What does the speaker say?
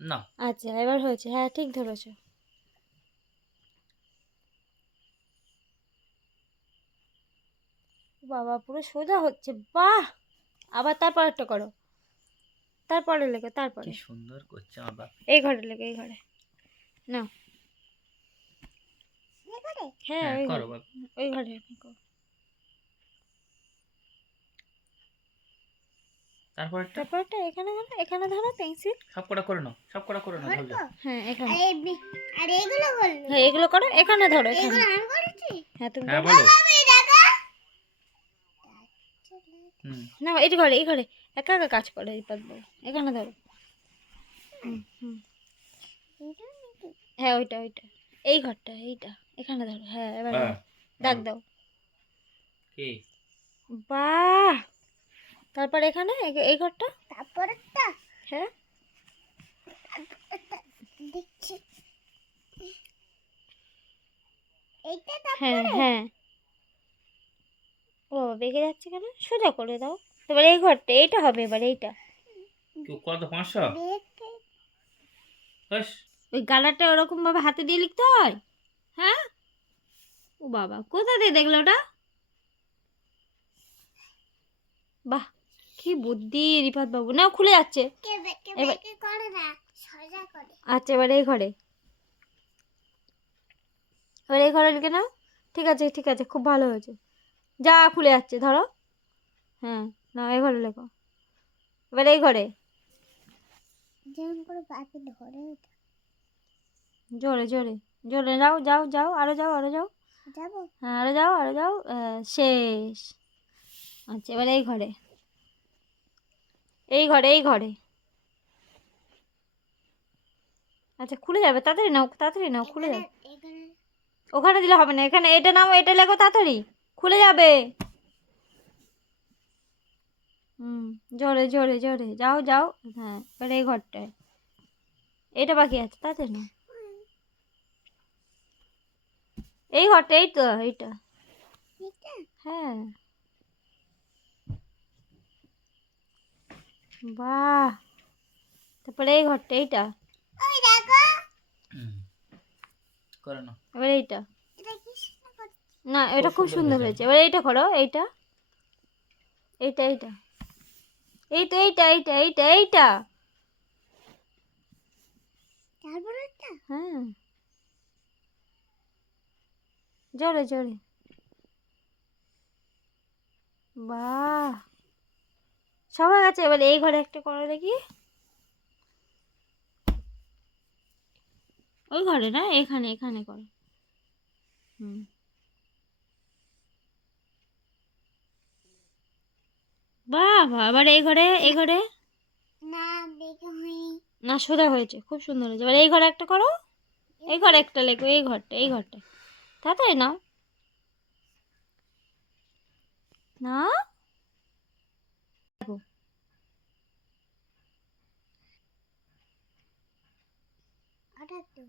না। আচ্ছা এবার হয়েছে। হ্যাঁ ঠিক ধরেছো। বাবা পুরো সোজা হচ্ছে। বাহ! আবার তারপর একটা করো। তারপরে লেগে তারপরে। কি সুন্দর করছে আমার বাপ। এই ঘরে লেগে এই ঘরে। না হ্যাঁ হ্যাঁ ওই করো ঘরে। ওই ঘরে এখন করো। তারপরটা এখানে ধরো এখানে ধরো পেন্সিল সব কটা করে নাও সব কটা করে নাও হ্যাঁ এখানে। আর এগুলো বলল হ্যাঁ এগুলো করো এখানে ধরো এখানে। আমি করেছি? হ্যাঁ তুমি হ্যাঁ বলো। না এই ঘরে এই ঘরে। একা একা কাজ করে এই পাত। এখানে ধরো। হ্যাঁ ওইটা ওইটা। এই ঘরটা এইটা। এখানে ধরো হ্যাঁ এবার দাগ দাও। বাহ! তারপর এখানে? এই- এই ঘরটা? তারপরটা হ্যাঁ? দেখছি। এইটা হ্যাঁ হ্যাঁ। ও বেগে যাচ্ছে কেন? সোজা করে দাও। এবার এই ঘরটা এইটা হবে এবার এইটা। কি কত পাঁচশো? ওই কালারটা ওরকম ভাবে হাতে দিয়ে লিখতে হয়? হ্যাঁ? ও বাবা কোথা দিয়ে দেখল ওটা? বাহ কি বুদ্ধি রিফাত বাবু? না খুলে যাচ্ছে। আচ্ছা এবার এই ঘরে। এবার এই ঘরে নাও ঠিক আছে ঠিক আছে খুব ভালো হয়েছে। যা খুলে যাচ্ছে ধরো। হ্যাঁ না এই ঘরে লেখো। এবার এই ঘরে। জোরে জোরে জোরে যাও যাও যাও আরও যাও আরও যাও। যাব? হ্যাঁ আরও যাও আরও যাও শেষ। আচ্ছা এবার এই ঘরে। এই ঘরে এই ঘরে। আচ্ছা খুলে যাবে তাড়াতাড়ি নাও তাড়াতাড়ি নাও খুলে যাবে। ওখানে দিলে হবে না এখানে এটা নাও এটা লেখো তাড়াতাড়ি খুলে যাবে। হুম জোরে জোরে জোরে যাও যাও হ্যাঁ এবার এই ঘরটায়। এটা বাকি আছে তাড়াতাড়ি না এই ঘরটা এই তো এইটা? হ্যাঁ। বাহ। তারপরে এই ঘরটা এইটা? ওই দেখো। হুম। করে নাও। এবার এইটা? না এটা খুব সুন্দর। হয়েছে। এবার এইটা করো এইটা? এইটা এইটা? এই তো এইটা এইটা এইটা এইটা? হ্যাঁ। জোরে জোরে বাহ। সবাই আছে এবার এই ঘরে একটা করো দেখি। ওই ঘরে না? এখানে এখানে করো। হুম। বাহ বাহ এবার এই ঘরে এই ঘরে? না না সোজা হয়েছে খুব সুন্দর হয়েছে। এবার এই ঘরে একটা করো। এই ঘরে একটা লেখো এই ঘরটা এই ঘরটা। তাড়াতাড়ি নাও। না হঠাৎ তো।